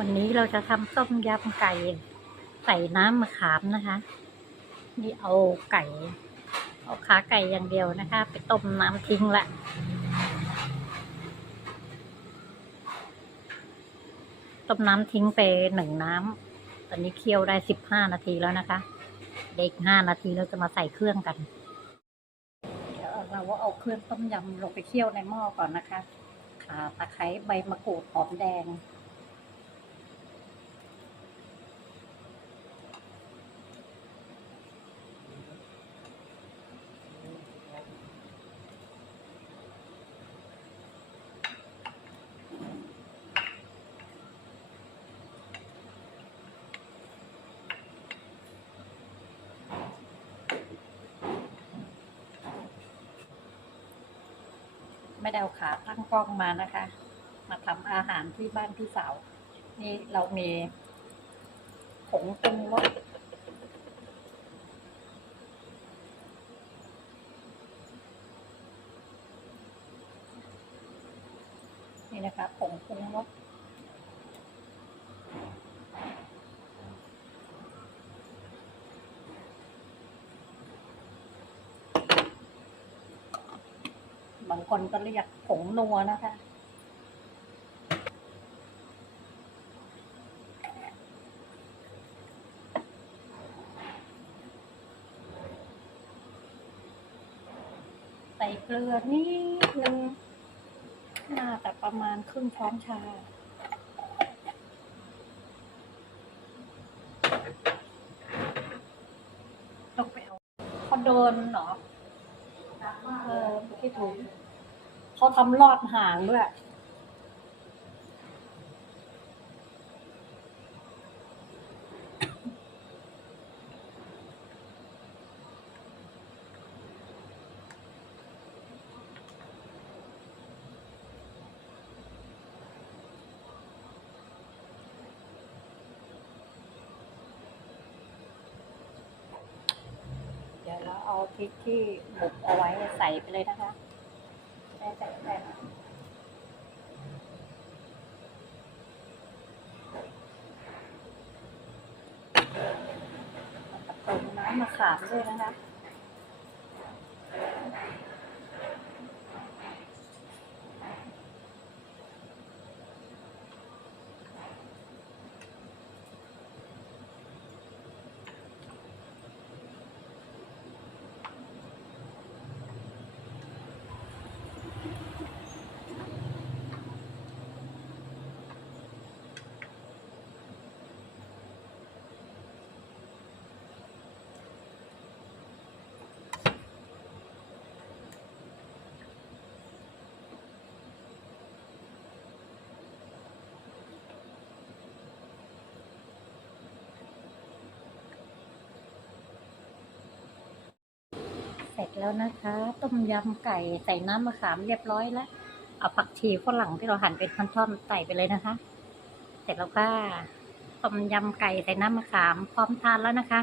วันนี้เราจะทำต้มยำไก่ ใส่น้ำมะขามนะคะ นี่เอาไก่ เอาขาไก่อย่างเดียวนะคะ ไปต้มน้ำทิ้งละต้มน้ำทิ้งไปหนึ่งน้ำตอนนี้เคี่ยวได้สิบห้านาทีแล้วนะคะเด็กห้านาทีเราจะมาใส่เครื่องกัน เดี๋ยวเราเอาเครื่องต้มยำลงไปเคี่ยวในหม้อก่อนนะคะขาตะไคร้ใบมะกรูดหอมแดง ไม่ได้เอาขาตั้งกล้องมานะคะ มาทำอาหารที่บ้านพี่สาว นี่เรามีผงปรุงรสนี่นะคะผงปรุงรสางคนก็เรียกผงนัวนะคะ ใส่เกลือนิดนึงน่าจะประมาณครึ่งช้อนชาต้องไปเอาเขาโดนเหรอ เออพี่ถุงเขาทำรอดห่างด้วย เดี๋ยวเราเอา พริกที่บุกเอาไว้ใส่ไปเลยนะคะใส่ใส่ใส่เติมน้ำมะขามด้วยนะคะ เสร็จแล้วนะคะ ต้มยำไก่ใส่น้ำมะขามเรียบร้อยแล้ว เอาผักชีฝรั่งที่เราหั่นเป็นท่อนๆใส่ไปเลยนะคะ เสร็จแล้วก็ต้มยำไก่ใส่น้ำมะขามพร้อมทานแล้วนะคะ